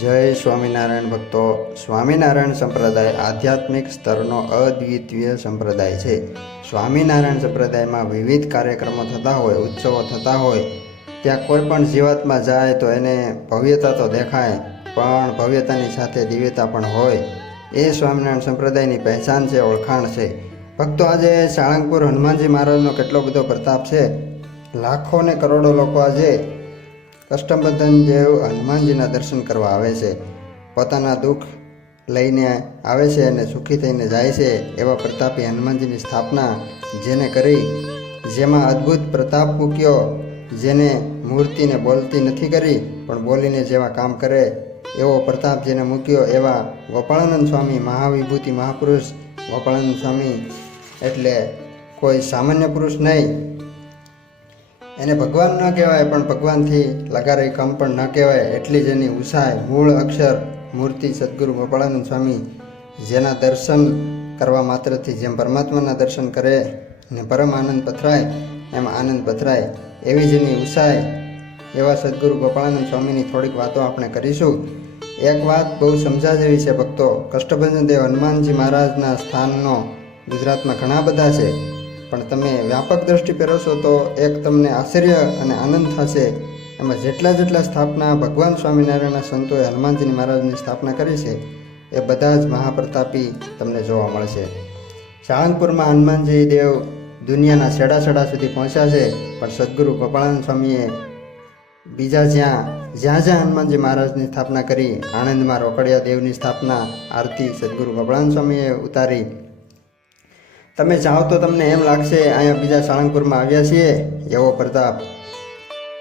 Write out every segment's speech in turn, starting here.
જય સ્વામિનારાયણ ભક્તો. સ્વામિનારાયણ સંપ્રદાય આધ્યાત્મિક સ્તરનો અદ્વિતીય સંપ્રદાય છે. સ્વામિનારાયણ સંપ્રદાયમાં વિવિધ કાર્યક્રમો થતા હોય, ઉત્સવો થતા હોય, ત્યાં કોઈ પણ જીવાત્મા જાય તો એને ભવ્યતા તો દેખાય, પણ ભવ્યતાની સાથે દિવ્યતા પણ હોય. એ સ્વામિનારાયણ સંપ્રદાયની પહેચાન છે, ઓળખાણ છે. ભક્તો, આજે સાળંગપુર હનુમાનજી મહારાજનો કેટલો બધો પ્રતાપ છે. લાખો ને કરોડો લોકો આજે કષ્ટબંધન જેવ હનુમાનજીના દર્શન કરવા આવે છે. પોતાના દુઃખ લઈને આવે છે અને સુખી થઈને જાય છે. એવા પ્રતાપી હનુમાનજીની સ્થાપના જેને કરી, જેમાં અદ્ભુત પ્રતાપ મૂક્યો, જેને મૂર્તિને બોલતી નથી કરી પણ બોલીને જેવા કામ કરે એવો પ્રતાપ જેને મૂક્યો, એવા ગોપાળાનંદ સ્વામી મહાવિભૂતિ મહાપુરુષ ગોપાળાનંદ સ્વામી એટલે કોઈ સામાન્ય પુરુષ નહીં. એને ભગવાન ન કહેવાય પણ ભગવાનથી લગારે કમ પણ ન કહેવાય. એટલી જ એની ઉષાય, મૂળ અક્ષર મૂર્તિ સદગુરુ ગોપાળાનંદ સ્વામી, જેના દર્શન કરવા માત્રથી જેમ પરમાત્માના દર્શન કરે ને પરમ આનંદ પથરાય, એમ આનંદ પથરાય, એવી જ એની ઉષાય. એવા સદગુરુ ગોપાળાનંદ સ્વામીની થોડીક વાતો આપણે કરીશું. એક વાત બહુ સમજા જેવી છે ભક્તો. કષ્ટભંજન દેવ હનુમાનજી મહારાજના સ્થાનનો ગુજરાતમાં ઘણા બધા છે, પણ તમે વ્યાપક દ્રષ્ટિ પહેરશો તો એક તમને આશ્ચર્ય અને આનંદ થશે. એમાં જેટલા સ્થાપના ભગવાન સ્વામિનારાયણના સંતોએ હનુમાનજી મહારાજની સ્થાપના કરી છે, એ બધા જ મહાપ્રતાપી તમને જોવા મળશે. સાળંગપુરમાં હનુમાનજી દેવ દુનિયાના છેડા સુધી પહોંચ્યા છે, પણ સદગુરુ ગોપાળાનંદ સ્વામીએ બીજા જ્યાં હનુમાનજી મહારાજની સ્થાપના કરી, આણંદમાં રોકડિયા દેવની સ્થાપના, આરતી સદગુરુ ગોપાળાનંદ સ્વામીએ ઉતારી. તમે જાઓ તો તમને એમ લાગશે અહીંયા બીજા સાળંગપુરમાં આવ્યા છીએ એવો પ્રતાપ.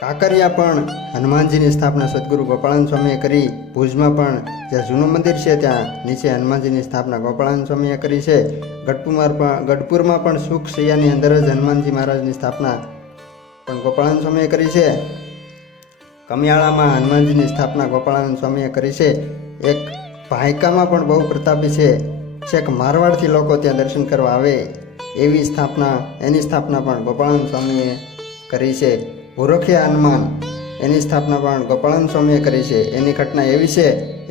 કાંકરિયા પણ હનુમાનજીની સ્થાપના સદગુરુ ગોપાળાનંદ સ્વામીએ કરી. ભુજમાં પણ જ્યાં જૂનું મંદિર છે ત્યાં નીચે હનુમાનજીની સ્થાપના ગોપાળાનંદ સ્વામીએ કરી છે. ગઢપુરમાં પણ સુખ સૈયાની અંદર જ હનુમાનજી મહારાજની સ્થાપના પણ ગોપાળાનંદ સ્વામીએ કરી છે. કમિયાળામાં હનુમાનજીની સ્થાપના ગોપાળાનંદ સ્વામીએ કરી છે. એક ભાયકામાં પણ બહુ પ્રતાપી છે. છેક મારવાડથી લોકો ત્યાં દર્શન કરવા આવે એવી સ્થાપના, એની સ્થાપના પણ ગોપાળાનંદ સ્વામીએ કરી છે. ભૂરખિયા હનુમાન, એની સ્થાપના પણ ગોપાળાનંદ સ્વામીએ કરી છે. એની ઘટના એવી છે,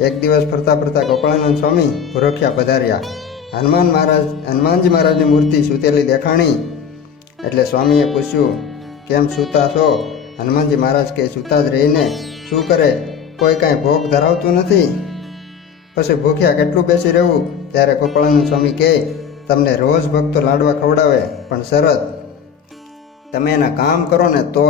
એક દિવસ ફરતા ગોપાળાનંદ સ્વામી ભૂરખિયા પધાર્યા. હનુમાનજી મહારાજની મૂર્તિ સૂતેલી દેખાણી એટલે સ્વામીએ પૂછ્યું, કેમ સૂતા છો? હનુમાનજી મહારાજ કે સૂતા જ રહીને શું કરે, કોઈ કાંઈ ભોગ ધરાવતું નથી, પછી ભૂખ્યા કેટલું બેસી રહેવું? ત્યારે ગોપાળાનંદ સ્વામી કહે, તમને રોજ ભક્તો લાડવા ખવડાવે, પણ શરત તમે એના કામ કરો ને તો.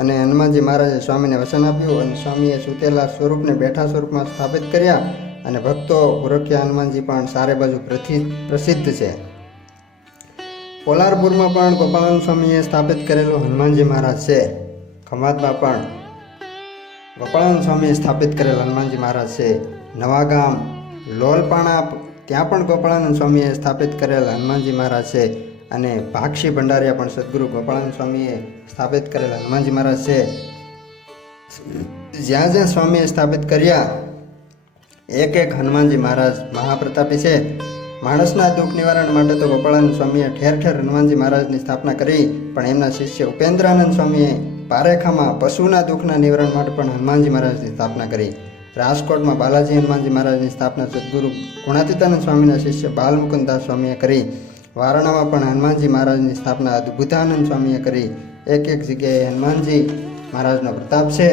અને હનુમાનજી મહારાજે સ્વામીને વચન આપ્યું અને સ્વામીએ સૂતેલા સ્વરૂપને બેઠા સ્વરૂપમાં સ્થાપિત કર્યા. અને ભક્તો ભૂરખિયા હનુમાનજી પણ સારે બાજુ પ્રસિદ્ધ છે. કોલારપુરમાં પણ ગોપાળાનંદ સ્વામીએ સ્થાપિત કરેલું હનુમાનજી મહારાજ છે. ખમાદમાં પણ ગોપાળાનંદ સ્વામીએ સ્થાપિત કરેલ હનુમાનજી મહારાજ છે. નવાગામ, લોલપાણા, ત્યાં પણ ગોપાળાનંદ સ્વામીએ સ્થાપિત કરેલ હનુમાનજી મહારાજ છે. અને ભાક્ષી ભંડારિયા પણ સદગુરુ ગોપાળાનંદ સ્વામીએ સ્થાપિત કરેલ હનુમાનજી મહારાજ છે. જ્યાં સ્વામીએ સ્થાપિત કર્યા એક હનુમાનજી મહારાજ મહાપ્રતાપી છે. માણસના દુઃખ નિવારણ માટે તો ગોપાળાનંદ સ્વામીએ ઠેર હનુમાનજી મહારાજની સ્થાપના કરી, પણ એમના શિષ્ય ઉપેન્દ્રાનંદ સ્વામીએ પારેખામાં પશુના દુઃખના નિવારણ માટે પણ હનુમાનજી મહારાજની સ્થાપના કરી. રાજકોટમાં બાલાજી હનુમાનજી મહારાજની સ્થાપના સદગુરુ ગુણાતીતાનંદ સ્વામીના શિષ્ય બાલમુકુદાસ સ્વામીએ કરી. વારણામાં પણ હનુમાનજી મહારાજની સ્થાપના અદ્ભુતાનંદ સ્વામીએ કરી. એક જગ્યાએ હનુમાનજી મહારાજનો પ્રતાપ છે.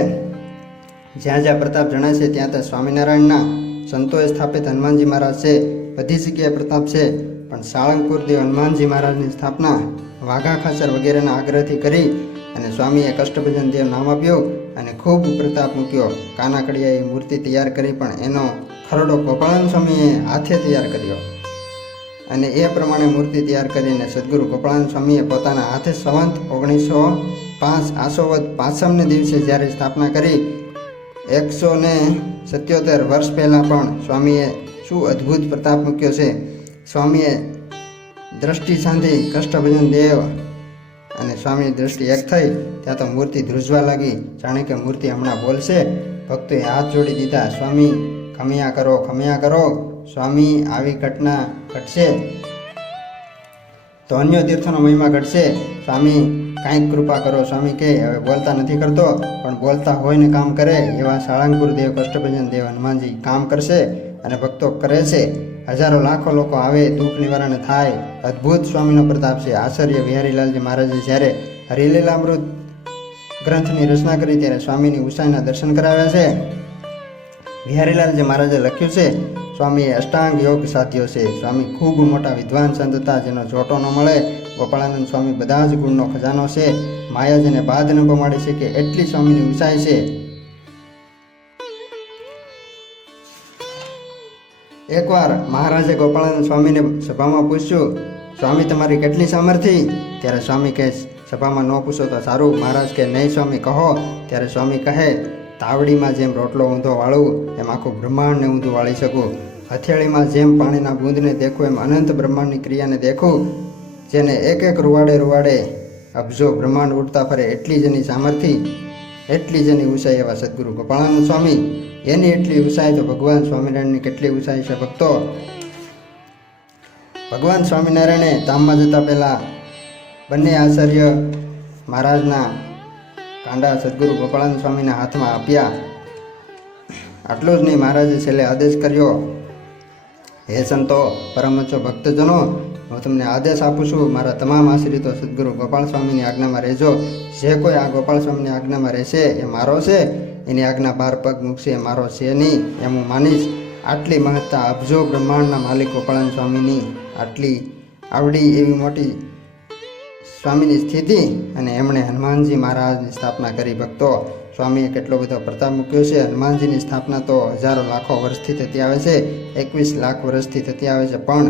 જ્યાં પ્રતાપ જણાય છે ત્યાં સ્વામિનારાયણના સંતોએ સ્થાપિત હનુમાનજી મહારાજ છે. બધી જગ્યાએ પ્રતાપ છે, પણ સાળંગપુર દેવ હનુમાનજી મહારાજની સ્થાપના વાઘા ખાચર વગેરેના આગ્રહથી કરી અને સ્વામીએ કષ્ટભંજન દેવ નામ આપ્યું અને ખૂબ પ્રતાપ મૂક્યો. કાનાકડિયાએ મૂર્તિ તૈયાર કરી, પણ એનો ખરડો ગોપાળાનંદ સ્વામીએ હાથે તૈયાર કર્યો અને એ પ્રમાણે મૂર્તિ તૈયાર કરીને સદગુરુ ગોપાળાનંદ સ્વામીએ પોતાના હાથે સંવંત 1905 આસોવદ પાંચમને દિવસે જ્યારે સ્થાપના કરી, 177 વર્ષ પહેલાં પણ સ્વામીએ શું અદ્ભુત પ્રતાપ મૂક્યો છે. સ્વામીએ દ્રષ્ટિ સાંધી કષ્ટભંજન દેવ અને સ્વામીની દ્રષ્ટિ એક થઈ ત્યાં તો મૂર્તિ ધ્રુજવા લાગી, જાણે કે મૂર્તિ હમણાં બોલશે. ભક્તોએ હાથ જોડી દીધા, સ્વામી ખમ્યા કરો. સ્વામી આવી ઘટના ઘટશે તો અન્ય તીર્થોનો મહિમા ઘટશે. સ્વામી કાંઈક કૃપા કરો. સ્વામી કહે હવે બોલતા નથી કરતો, પણ બોલતા હોય ને કામ કરે એવા સાળંગપુર દેવ, કષ્ટભંજન દેવ હનુમાનજી કામ કરશે અને ભક્તો કરે છે. હજારો લાખો લોકો આવે, દુઃખ નિવારણ થાય. અદ્ભુત સ્વામીનો પ્રતાપ છે. આચાર્ય વિહારીલાલજી મહારાજે જ્યારે હરિલીલામૃત ગ્રંથની રચના કરી ત્યારે સ્વામીની ઉંચાઈના દર્શન કરાવ્યા છે. વિહારીલાલજી મહારાજે લખ્યું છે, સ્વામીએ અષ્ટાંગ યોગ સાધ્યો છે. સ્વામી ખૂબ મોટા વિદ્વાન સંત હતા, જેનો જોટો ન મળે. ગોપાળાનંદ સ્વામી બધા જ ગુણનો ખજાનો છે. માયા જેને બાદ ન પમાડી શકે એટલી સ્વામીની ઊંચાઈ છે. એકવાર મહારાજે ગોપાળાનંદ સ્વામીને સભામાં પૂછ્યું, સ્વામી તમારી કેટલી સામર્થ્ય? ત્યારે સ્વામી કહે, સભામાં ન પૂછો તો સારું. મહારાજ કે નહીં સ્વામી કહો. ત્યારે સ્વામી કહે, તાવડીમાં જેમ રોટલો ઊંધો વાળું એમ આખું બ્રહ્માંડને ઊંધું વાળી શકું. હથેળીમાં જેમ પાણીના બૂંદને દેખું એમ અનંત બ્રહ્માંડની ક્રિયાને દેખું. જેને એક એક રૂવાડે અબજો બ્રહ્માંડ ઉડતા ફરે એટલી જેની સામર્થ્ય, એટલી જેની ઊંચાઈ એવા સદગુરુ ગોપાળાનંદ સ્વામી. એની એટલી ઊંચાઈ તો ભગવાન સ્વામિનારાયણની કેટલી ઊંચાઈ છે ભક્તો. ભગવાન સ્વામિનારાયણે ધામમાં જતા પહેલાં બંને આચાર્ય મહારાજના કાંડા સદગુરુ ગોપાળાનંદ સ્વામીના હાથમાં આપ્યા. આટલું જ નહીં, મહારાજે છેલ્લે આદેશ કર્યો, હે સંતો, પરમહંસો, ભક્તજનો, હું તમને આદેશ આપું છું, મારા તમામ આશ્રિતો સદગુરુ ગોપાળ સ્વામીની આજ્ઞામાં રહેજો. જે કોઈ આ ગોપાળ સ્વામીની આજ્ઞામાં રહેશે એ મારો છે, એની આજ્ઞા 12 પગ મૂકશે એ મારો છે નહીં, એમ હું માનીશ. આટલી મહત્તા અબજો બ્રહ્માંડના માલિક ગોપાળાનંદ સ્વામીની આટલી આવડી એવી મોટી સ્વામીની સ્થિતિ, અને એમણે હનુમાનજી મહારાજની સ્થાપના કરી. ભક્તો, સ્વામીએ કેટલો બધો પ્રતાપ મૂક્યો છે. હનુમાનજીની સ્થાપના તો હજારો લાખો વર્ષથી થતી આવે છે, 21 લાખ વર્ષથી થતી આવે છે. પણ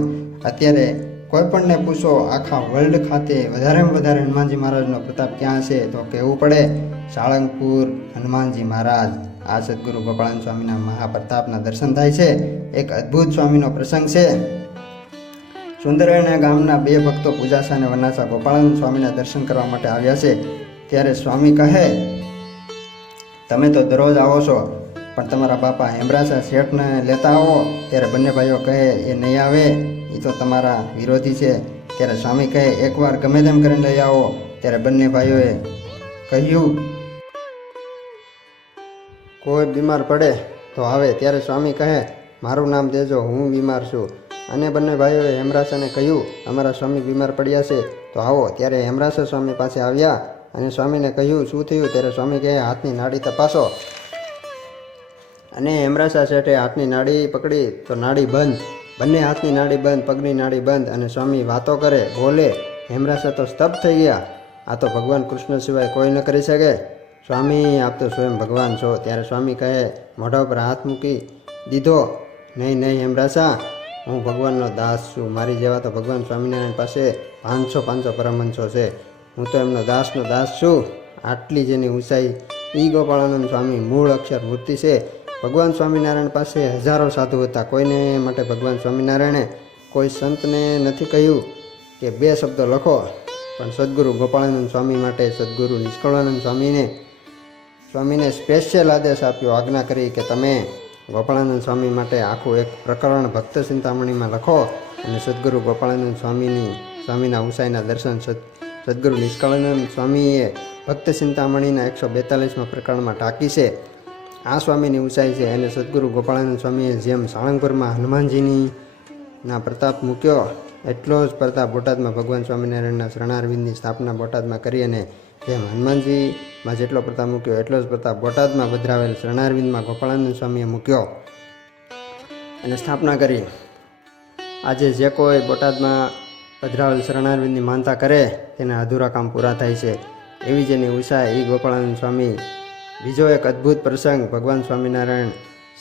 અત્યારે કોઈ પણને પૂછો, આખા વર્લ્ડ ખાતે વધારેમાં વધારે હનુમાનજી મહારાજનો પ્રતાપ ક્યાં છે તો કહેવું પડે સાળંગપુર હનુમાનજી મહારાજ. આ સદગુરુ ગોપાળાનંદ સ્વામીના મહાપ્રતાપના દર્શન થાય છે. એક અદ્ભુત સ્વામીનો પ્રસંગ છે. સુંદરણા ગામના 2 ભક્તો પૂજાસા અને વનાસા ગોપાળાનંદ સ્વામીના દર્શન કરવા માટે આવ્યા છે. ત્યારે સ્વામી કહે, તમે તો દરરોજ આવો છો, પણ તમારા બાપા હેમરાસા શેઠને લેતા આવો. ત્યારે બંને ભાઈઓ કહે, એ નહીં આવે, એ તો તમારા વિરોધી છે. ત્યારે સ્વામી કહે, એકવાર ગમે તેમ કરીને લઈ આવો. ત્યારે બંને ભાઈઓએ કહ્યું, કોઈ બીમાર પડે તો આવે. ત્યારે સ્વામી કહે, મારું નામ દેજો, હું બીમાર છું. અને બંને ભાઈઓએ હેમરાસાને કહ્યું, અમારા સ્વામી બીમાર પડ્યા છે તો આવો. ત્યારે હેમરાસા સ્વામી પાસે આવ્યા અને સ્વામીને કહ્યું, શું થયું? ત્યારે સ્વામી કહે, હાથની નાડી તપાસો. અને હેમરાસા શેઠે હાથની નાડી પકડી તો નાડી બંધ. બંને હાથની નાડી બંધ, પગની નાડી બંધ. અને સ્વામી વાતો કરે, બોલે. હેમરાસા તો સ્તબ્ધ થઈ ગયા. આ તો ભગવાન કૃષ્ણ સિવાય કોઈ ન કરી શકે. સ્વામી, આપ તો સ્વયં ભગવાન છો. ત્યારે સ્વામી કહે, મોઢા પર હાથ મૂકી દીધો. નહીં હેમરાસા, હું ભગવાનનો દાસ છું. મારી જેવા તો ભગવાન સ્વામિનારાયણ પાસે 500 પરમહંસો છે. હું તો એમનો દાસનો દાસ છું. આટલી જેની ઊંચાઈ ઈ ગોપાળાનંદ સ્વામી મૂળ અક્ષર મૂર્તિ છે. ભગવાન સ્વામિનારાયણ પાસે હજારો સાધુ હતા. કોઈને માટે ભગવાન સ્વામિનારાયણે કોઈ સંતને નથી કહ્યું કે 2 શબ્દો લખો, પણ સદગુરુ ગોપાળાનંદ સ્વામી માટે સદગુરુ નિષ્કળાનંદ સ્વામીને સ્પેશિયલ આદેશ આપ્યો, આજ્ઞા કરી કે તમે ગોપાળાનંદ સ્વામી માટે આખું એક પ્રકરણ ભક્ત ચિંતામણીમાં લખો. અને સદગુરુ ગોપાળાનંદ સ્વામીના ઊંચાઈના દર્શન સદગુરુ નિષ્કળાનંદ સ્વામીએ ભક્ત ચિંતામણીના 142માં પ્રકરણમાં ટાંકી છે. આ સ્વામીની ઊંચાઈ છે. અને સદગુરુ ગોપાળાનંદ સ્વામીએ જેમ સાળંગપુરમાં હનુમાનજીના પ્રતાપ મૂક્યો, એટલો જ પ્રતાપ બોટાદમાં ભગવાન સ્વામિનારાયણના શરણારવિંદની સ્થાપના બોટાદમાં કરી. અને જેમ હનુમાનજીમાં જેટલો પ્રતાપ મૂક્યો એટલો જ પ્રતાપ બોટાદમાં પધરાવેલ શરણારવિંદમાં ગોપાળાનંદ સ્વામીએ મૂક્યો અને સ્થાપના કરી. આજે જે કોઈ બોટાદમાં પધરાવેલ શરણારવિંદની માનતા કરે તેને અધૂરા કામ પૂરા થાય છે. એવી જેની ઊંચાઈ એ ગોપાળાનંદ સ્વામી. બીજો એક અદ્ભુત પ્રસંગ, ભગવાન સ્વામિનારાયણ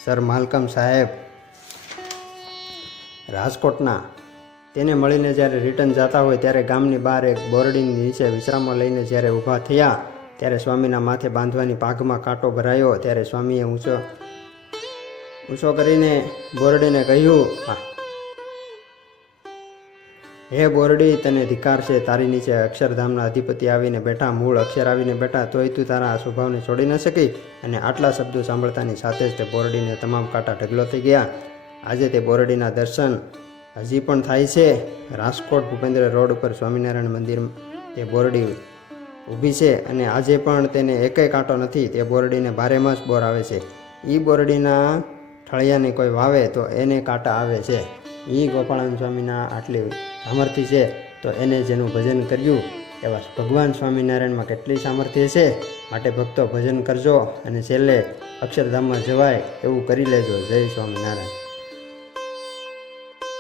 સર માલકમ સાહેબ રાજકોટના, તેને મળીને જ્યારે રિટર્ન જતા હોય ત્યારે ગામની બહાર એક બોરડીની નીચે વિશ્રામો લઈને જ્યારે ઊભા થયા ત્યારે સ્વામીના માથે બાંધવાની પાઘમાં કાંટો ભરાયો. ત્યારે સ્વામીએ ઊંચો કરીને બોરડીને કહ્યું, હે બોરડી, તને ધિકાર છે. તારી નીચે અક્ષરધામના અધિપતિ આવીને બેઠા, મૂળ અક્ષર આવીને બેઠા, તોય તું તારા આ સ્વભાવને છોડી ન શકી. અને આટલા શબ્દો સાંભળતાની સાથે જ તે બોરડીને તમામ કાંટા ઢગલો થઈ ગયા. આજે તે બોરડીના દર્શન હજી પણ થાય છે. રાજકોટ ભૂપેન્દ્ર રોડ ઉપર સ્વામિનારાયણ મંદિર એ બોરડી ઊભી છે અને આજે પણ તેને એકેય કાંટો નથી. તે બોરડીને બારેમાસ બોર આવે છે. એ બોરડીના ઠળિયાને કોઈ વાવે તો એને કાંટા આવે છે. એ ગોપાળાનંદ સ્વામીના આટલી સામર્થ્ય છે, તો એને જેનું ભજન કર્યું એવા ભગવાન સ્વામિનારાયણમાં કેટલી સામર્થ્ય છે. માટે ભક્તો ભજન કરજો અને છેલ્લે અક્ષરધામમાં જવાય એવું કરી લેજો. જય સ્વામિનારાયણ.